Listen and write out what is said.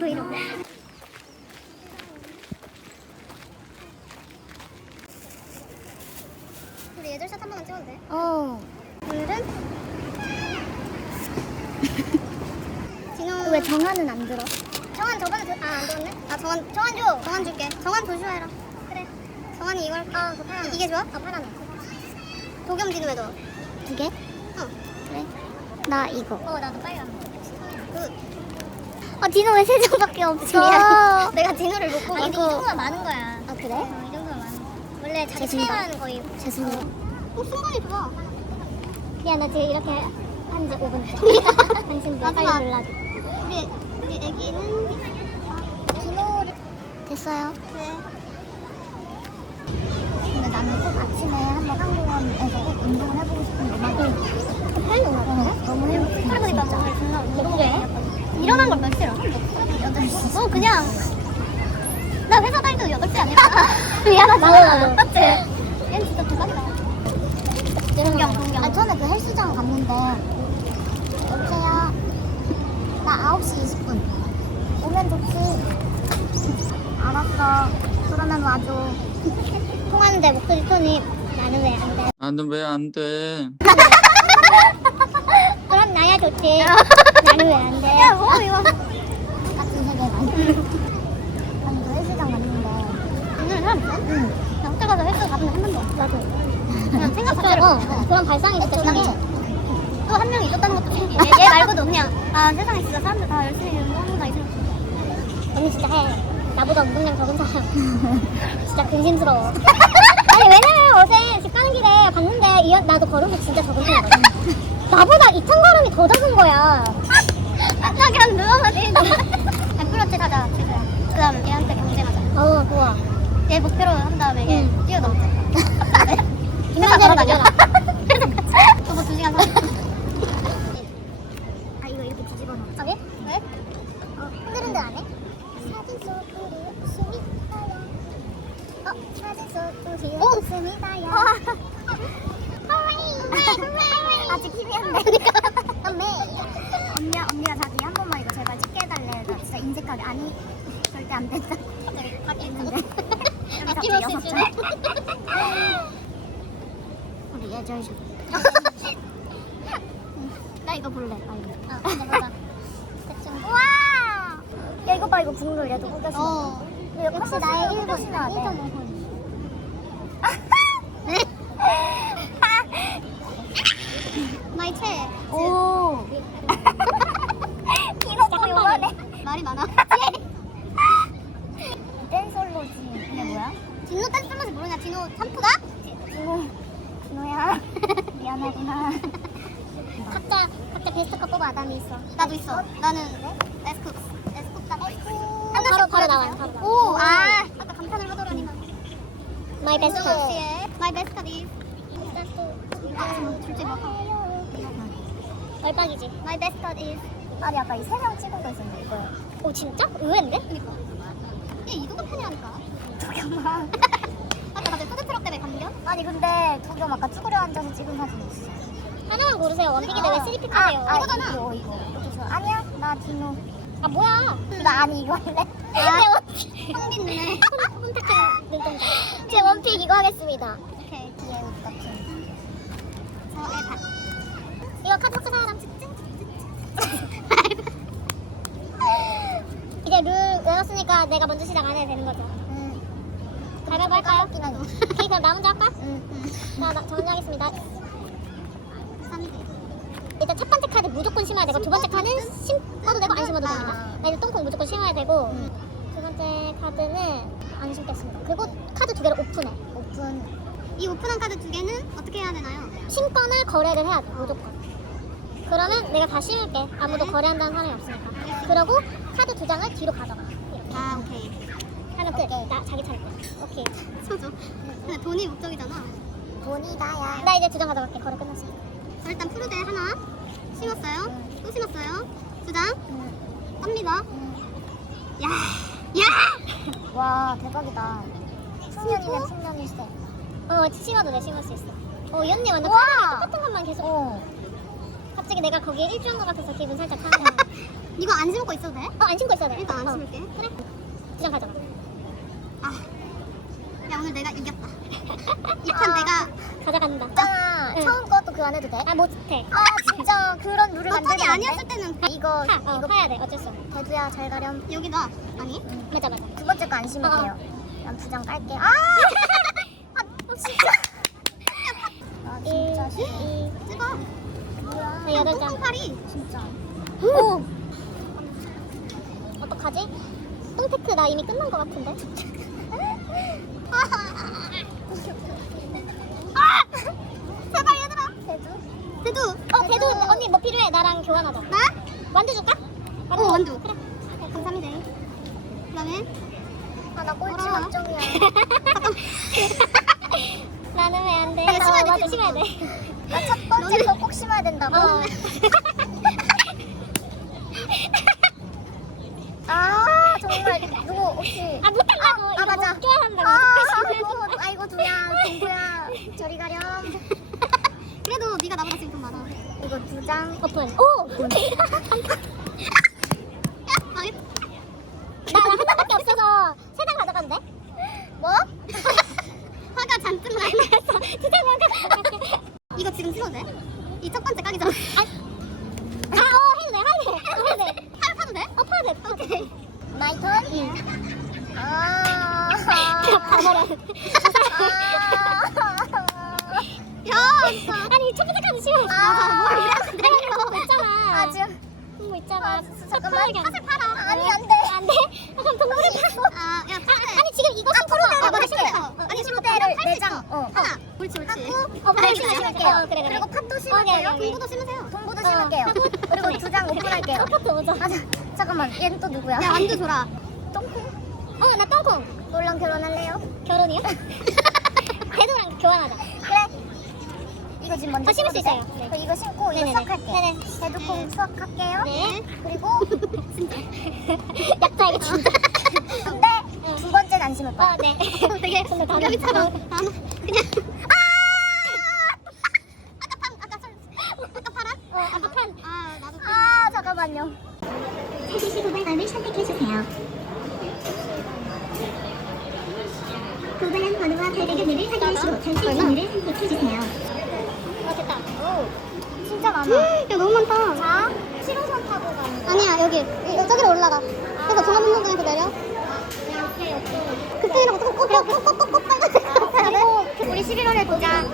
또 이러고. 우리 예절샷 한 번만 찍어도 돼? 어. 오늘은 진호 왜 정한은 안 들어? 정한 저번에 들... 아안 들었네? 아 정한 정한 줘 정한 줄게 정한 조슈해라 그래 정한이 이걸 아그 파란 이게 좋아? 아 파란 도겸 진호 해줘 두 개? 어 그래 나 이거 어 나도 빨간 굿 아, 디노 왜 세 장밖에 없지? 미안. 내가 디노를 못 보고. 아니, 근데 이 정도면 많은 거야. 아, 그래? 어, 이 많은 거야. 원래 자기 체한 거의. 죄송해요. 어, 순간이 좋아. 미안, 나 지금 이렇게 한지 5분째. 당신들 빨리 놀라줘. 우리, 우리 애기는 디노를. 됐어요. 네. 근데 나는 꼭 아침에 한번 한국원에서 꼭 운동을 해보고 싶은데 나도 빨리 오나 너무 해보고 싶어 진짜 너무 해? 일어난 걸몇 시라? 8시 어 그냥 나 회사 다닐 때도 8시 아니야? 미안하다 맞지? 얘는 진짜 대박이다 동경 동경 아 전에 그 헬스장 갔는데 여보세요 나 9시 20분 오면 좋지 알았어 그러면 와줘 통하는데 목소리 톤이 나는 왜 안 돼? 나는 왜 안 돼? 그럼 나야 좋지. 나는 왜 안 돼? 야, 뭐 이거. 아니, 그 헬스장 갔는데. 오늘 사람 있어? 응. 나 호텔 가서 헬스 가본 적한 번도 없어. 나도. 그냥 생각 자체로. 어, 그런 발상이 진짜 신기해. 또 한명 있었다는 것도 신기해. 얘, 얘 말고도 그냥, 아, 세상에 진짜 사람들 다 열심히 운동하는구나, 이 생각. 언니 진짜 해. 나보다 운동량 적은 사람. 진짜 근심스러워. 아니, 왜냐면 어제 집 가는 길에 봤는데, 이, 나도 걸음이 진짜 적은 편이거든. 나보다 2천 걸음이 더 적은 거야. 나 그냥 누워서 100%치 하자, 지수야. 그 다음 얘한테 경쟁하자. 어, 좋아. 얘 목표로 한 다음에 얘 뛰어넘자. 김현재를 이겨라. 저거 2시간 30분. 아, 이거 이렇게 뒤집어 놓어. 저게? 왜? 어, 흔들흔들 안 해? 사진 속 우리 웃음이 나요. 어, 사진 속 우리 웃음이 나요. 절대 안 된다. 갑자기 했는데. 아낌없이 주네. 우리 예절샷. 나 이거 볼래. 빨리. 아, 맞아 맞아. 대충. 와. 야 이거 봐 이거 국룰 얘도 꾸겨서. 어. 역시 나의 1번 신어야 돼. 마이 채. 오. 이거 봐 요번에 말이 많아. 댄솔로지 이게 뭐야? 진노 댄솔로지 모르냐? 진노 삼프가? 진노 진노야 미안 하구나. 각자 각자 베스트 컷 뽑아 아담이 있어. 나도 있어. 나는 에스쿱 에스쿱 딱한 바로 바로 나와요. 바로 나와요. 오, 아 아까 감탄을 하더라니만. 마이 베스트 컷. 마이 베스트 컷 is. 줄지 마. 얼박이지. My best cut is. 아니 아까 이 세 명 찍은 거 있었는데 이거. 오 진짜? 의외인데? 그니까. 얘 이도가 팬이라니까. 도겸아. 갑자기 푸드트럭 때문에 감겨? 아니 근데 도겸 아까 쭈그려 앉아서 찍은 사진 있어. 하나만 고르세요. 원픽인데 왜 스리픽 하세요? 아, 이거잖아. 이거 이거. 이거 좋아. 아니야 나 디노. 아 뭐야? 나 아니 이거 할래. 내 원픽. 성빈 눈에. 콘택트 눈동자. 제 원픽 이거 하겠습니다. 오케이. 뒤에 옷 같은. 저의 발. 이거 그 사람 측증? 이제 룰 외웠으니까 내가 먼저 시작 안 해도 되는 거죠? 응. 가위바위보 할까요? 오케이 그럼 나 먼저 할까? 응. 자, 나 정리하겠습니다. 일단 첫 번째 카드 무조건 심어야 되고 두 번째 카드는 심어도 되고 안 심어도 됩니다. 일단 똥콩 무조건 심어야 되고 두 번째 카드는 안 심겠습니다. 그리고 카드 두 개를 오픈해. 오픈. 이 오픈한 카드 두 개는 어떻게 해야 되나요? 심거나 거래를 해야 돼 무조건. 그러면 내가 다 심을게. 아무도 거래한다는 사람이 없으니까. 그러고 카드 두 장을 뒤로 가져가. 이렇게. 아 오케이. 하면 끝. 나 자기 차례. 오케이. 쳐줘. 근데 돈이 목적이잖아. 돈이 나야. 나 이제 두 장 가져갈게. 거래 끝났어. 자, 일단 푸르데 하나. 심었어요? 또 심었어요? 두 장? 깝니다. 야! 야! 와 대박이다. 풍년이네 풍년일 세. 어, 심어도 돼, 심을 수 있어. 어, 이 언니 완전! 카메라 똑같은 것만 계속. 어. 갑자기 내가 거기에 일주한 것 같아서 기분 살짝 상해. 이거 안 심고 있어도 돼? 어, 안 심고 있어도 돼. 일단 안 심을게. 그래. 두 장 가져가. 아. 야, 오늘 내가 이겼다. 이판 아. 내가 가져간다. 있잖아. 응. 처음 것도 그거 안 해도 돼? 아, 못해. 아 진짜 그런 룰을 만들면 안 아니었을 돼? 때는 이거 파, 어, 이거 파야 돼. 어쩔 수 없어. 대두야 잘 가렴. 여기 놔. 아니? 맞아, 맞아. 두 번째 거 안 심을게요. 난두장 깔게. 아! 아 진짜. 아 진짜 일. 이, 찍어. 네, 뭐야? 여덟 장. 똥파리 진짜. 오! 어떡하지? 똥테크 나 이미 끝난 것 같은데? 아! 제발 얘들아! 대두. 대두! 어, 대두! 언니 뭐 필요해? 나랑 교환하자. 나? 완두 줄까? 완두. 어, 완두. 그래. 네, 감사합니다. 그 다음에? 아나 꼴찌 뭐라? 확정이야. 나는 왜 안 돼? 야, 심어야 돼, 맞아. 심어야 돼. 나 첫 번째 거 꼭 심어야 된다고. 어. 아 정말 누구 혹시 아, 못한다고. 아, 이거 맞아. 못 교환한다고. 아, 어떡하지? 아이고, 아이고, 두야, 동구야, 저리 가렴. 그래도 네가 나보다 지금 좀 많아. 이거 두 장. 오픈. 오! 나 한 장밖에 없어서 세 장 가져가도 돼? 뭐? 화가 잔뜩 나 있어. 두장만 가져갈게. 이거 지금 찍어도 돼? 이 첫 번째 까기 전. 아, 아, 어, 해도 돼, 해도 돼. 어, 해도 돼. 팔 파도 돼? 어, 파도 돼. 오케이. 마이 턴? 아. 바보라. 아. 야, 첫 번째까지 쉬워. 아, 뭘 이렇게 내려 있잖아. 아, 지금. 뭐 있잖아. 아, 잠깐만. 사실 팔아. 아니, 안 돼. 안 돼. 아, 그럼 동물을 팔고. 아, 야, 아니 지금 이거 앞으로. 아, 내려갈게. 심어서. 아니 지금 때를 팔수 네 있어. 장. 어. 하나. 옳지, 옳지. 하고, 어, 열심히 그래, 심을게요. 어, 그래, 그래. 그리고 팥도 심을게요. 동부도 심으세요. 동부도 어. 심을게요. 그리고 두 장 오픈할게요. 첫 오죠. 아, 자, 잠깐만. 얘는 또 누구야? 야, 완두 줘라. 똥콩? 어, 나 똥콩. 너랑 결혼할래요? 결혼이요? 대도랑 교환하자. 이거 지금 먼저 어, 심을 수? 있어요. 네. 그럼 이거 심고 이거 네네네. 수확할게. 네네. 대두콩 수확할게요. 네. 그리고 진짜. 약자 이거 진짜. 근데 두 번째는 안 심을 거야. 아, 네. 되게. 그냥. 아까 아까? 어, 판. 아, 나도. 아 잠깐만요. 도발감을 선택해주세요. 도발한 번호와 발배경을 확인하시고 전체 번호를 선택해주세요. 어, 많아. 야, 너무 많다. 자, 7호선 타고 가는 거. 아니야, 여기. 여- 저기로 올라가. 그래서 종합운동장에서 내려. 오케이, 오케이. 그때 이러고 꼭꼭꼭꼭꼭꼭꼭 빨간색. 그리고 우리 11월에 보자.